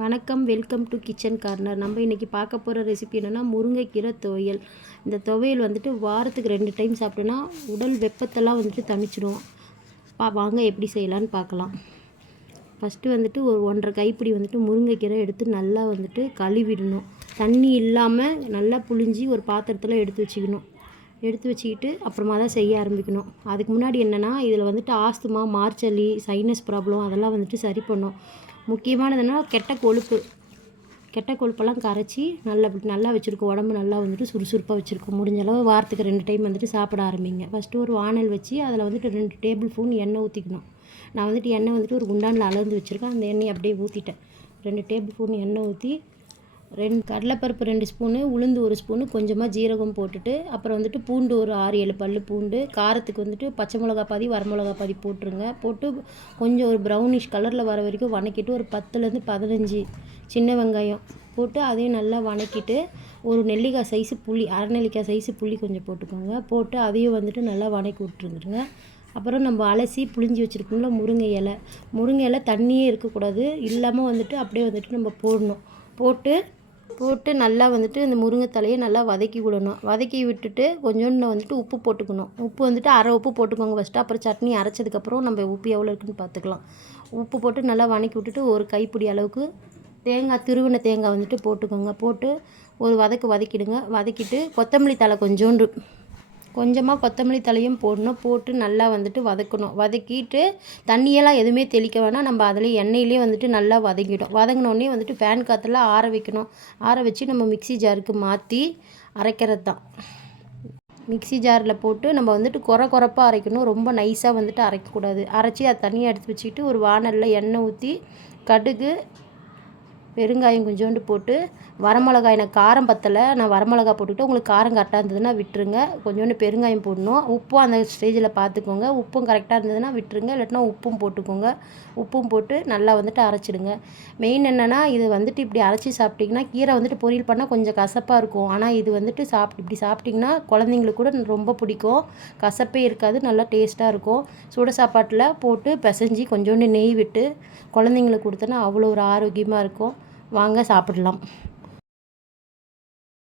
வணக்கம் welcome to kitchen corner. நம்ம இன்றைக்கி பார்க்க போகிற ரெசிபி என்னென்னா முருங்கைக்கீரை துவையல். இந்த துவையல் வந்துட்டு வாரத்துக்கு ரெண்டு டைம் சாப்பிட்டோன்னா உடல் வெப்பத்தெல்லாம் வந்துட்டு தணிச்சிடும். பா வாங்க எப்படி செய்யலான்னு பார்க்கலாம். ஃபஸ்ட்டு வந்துட்டு ஒரு ஒன்றரை கைப்பிடி வந்துட்டு முருங்கைக்கீரை எடுத்து நல்லா வந்துட்டு கழுவிடணும். தண்ணி இல்லாமல் நல்லா புழிஞ்சி ஒரு பாத்திரத்தில் எடுத்து வச்சுக்கணும். எடுத்து வச்சுக்கிட்டு அப்புறமா தான் செய்ய ஆரம்பிக்கணும். அதுக்கு முன்னாடி என்னென்னா இதில் வந்துட்டு ஆஸ்துமா மார்ச்சலி சைனஸ் ப்ராப்ளம் அதெல்லாம் வந்துட்டு சரி பண்ணும். முக்கியமானதுன்னா கெட்ட கொழுப்பு. கெட்ட கொழுப்பெல்லாம் கரைச்சி நல்லா நல்லா வச்சுருக்கோம் உடம்பு நல்லா வந்துட்டு சுறுசுறுப்பாக வச்சுருக்கோம். முடிஞ்ச அளவு வாரத்துக்கு ரெண்டு டைம் வந்துட்டு சாப்பிட ஆரம்பிங்க. ஃபஸ்ட்டு ஒரு வானல் வச்சு அதில் வந்துட்டு ரெண்டு டேபிள் ஸ்பூன் எண்ணெய் ஊற்றிக்கணும் நான் வந்துட்டு எண்ணெய் வந்துட்டு ஒரு குண்டானில் அளந்து வச்சுருக்கேன். அந்த எண்ணெய் அப்படியே ஊற்றிட்டேன் ரெண்டு டேபிள் ஸ்பூன் எண்ணெய் ஊற்றி ரெண்டு கடலைப்பருப்பு ரெண்டு ஸ்பூனு உளுந்து ஒரு ஸ்பூனு கொஞ்சமாக ஜீரகம் போட்டுட்டு அப்புறம் வந்துட்டு பூண்டு ஒரு ஆறு ஏழு பல் பூண்டு காரத்துக்கு வந்துட்டு பச்சை மிளகா பாதி வரமிளகா பாதி போட்டுருங்க. போட்டு கொஞ்சம் ஒரு ப்ரௌனிஷ் கலரில் வர வரைக்கும் வணக்கிட்டு ஒரு பத்துலேருந்து பதினஞ்சு சின்ன வெங்காயம் போட்டு அதையும் நல்லா வணக்கிட்டு ஒரு நெல்லிக்காய் சைஸு புளி அரை நெல்லிக்காய் சைஸு புளி கொஞ்சம் போட்டுக்கோங்க. போட்டு அதையும் வந்துட்டு நல்லா வணக்கி விட்டுருந்துருங்க. அப்புறம் நம்ம அலசி புளிஞ்சி வச்சுருக்கோம்ல முருங்கை இலை. முருங்கை இலை தண்ணியே இருக்கக்கூடாது. இல்லாமல் வந்துட்டு அப்படியே வந்துட்டு நம்ம போடணும். போட்டு போட்டு நல்லா வந்துட்டு இந்த முருங்கைத்தலையை நல்லா வதக்கி விடணும். வதக்கி விட்டுட்டு கொஞ்சோண்டு வந்துட்டு உப்பு போட்டுக்கணும். உப்பு வந்துட்டு அரை உப்பு போட்டுக்கோங்க ஃபஸ்ட்டு அப்புறம் சட்னி அரைச்சதுக்கப்புறம் நம்ம உப்பு எவ்வளோ இருக்குதுன்னு பார்த்துக்கலாம். உப்பு போட்டு நல்லா வதக்கி விட்டுட்டு ஒரு கைப்பிடி அளவுக்கு தேங்காய் திருவின தேங்காய் வந்துட்டு போட்டுக்கோங்க. போட்டு ஒரு வதக்கு வதக்கிடுங்க. வதக்கிட்டு கொத்தமல்லி தலை கொஞ்சோண்டு கொஞ்சமாக கொத்தமல்லி தலையும் போடணும். போட்டு நல்லா வந்துட்டு வதக்கணும். வதக்கிட்டு தண்ணியெல்லாம் எதுவுமே தெளிக்க வேணாம். நம்ம அதில் எண்ணெயிலே வந்துட்டு நல்லா வதக்கிடும் வதங்கினோடனே வந்துட்டு ஃபேன் காற்றுல ஆற வைக்கணும். ஆற வச்சு நம்ம மிக்சி ஜாருக்கு மாற்றி அரைக்கிறது தான். மிக்சி ஜாரில் போட்டு நம்ம வந்துட்டு குறை குறைப்பாக அரைக்கணும். ரொம்ப நைஸாக வந்துட்டு அரைக்கக்கூடாது. அரைச்சி அதை தனியாக எடுத்து வச்சுக்கிட்டு ஒரு வானலில் எண்ணெய் ஊற்றி கடுகு பெருங்காயம் கொஞ்சோண்டு போட்டு வரமிளகாய் எனக்கு காரம் பத்தலை. நான் வரமிளகா போட்டுக்கிட்டு உங்களுக்கு காரம் கரெக்டாக இருந்ததுன்னா விட்டுருங்க. கொஞ்சோண்டு பெருங்காயம் போடணும். உப்பும் அந்த ஸ்டேஜில் பார்த்துக்கோங்க. உப்பும் கரெக்டாக இருந்ததுன்னா விட்டுருங்க. இல்லாட்டினா உப்பும் போட்டுக்கோங்க. உப்பும் போட்டு நல்லா வந்துட்டு அரைச்சிடுங்க. மெயின் என்னென்னா இது வந்துட்டு இப்படி அரைச்சி சாப்பிட்டிங்கன்னா கீரை வந்துட்டு பொரியல் பண்ணால் கொஞ்சம் கசப்பாக இருக்கும். ஆனால் இது வந்துட்டு சாப் இப்படி சாப்பிட்டிங்கன்னா குழந்தைங்களுக்கு கூட ரொம்ப பிடிக்கும். கசப்பே இருக்காது நல்லா டேஸ்ட்டாக இருக்கும். சுட சாப்பாட்டில் போட்டு பிசைஞ்சி கொஞ்சோண்டு நெய் விட்டு குழந்தைங்களுக்கு கொடுத்தோன்னா அவ்வளோ ஒரு ஆரோக்கியமாக இருக்கும். வாங்க சாப்பிடலாம்.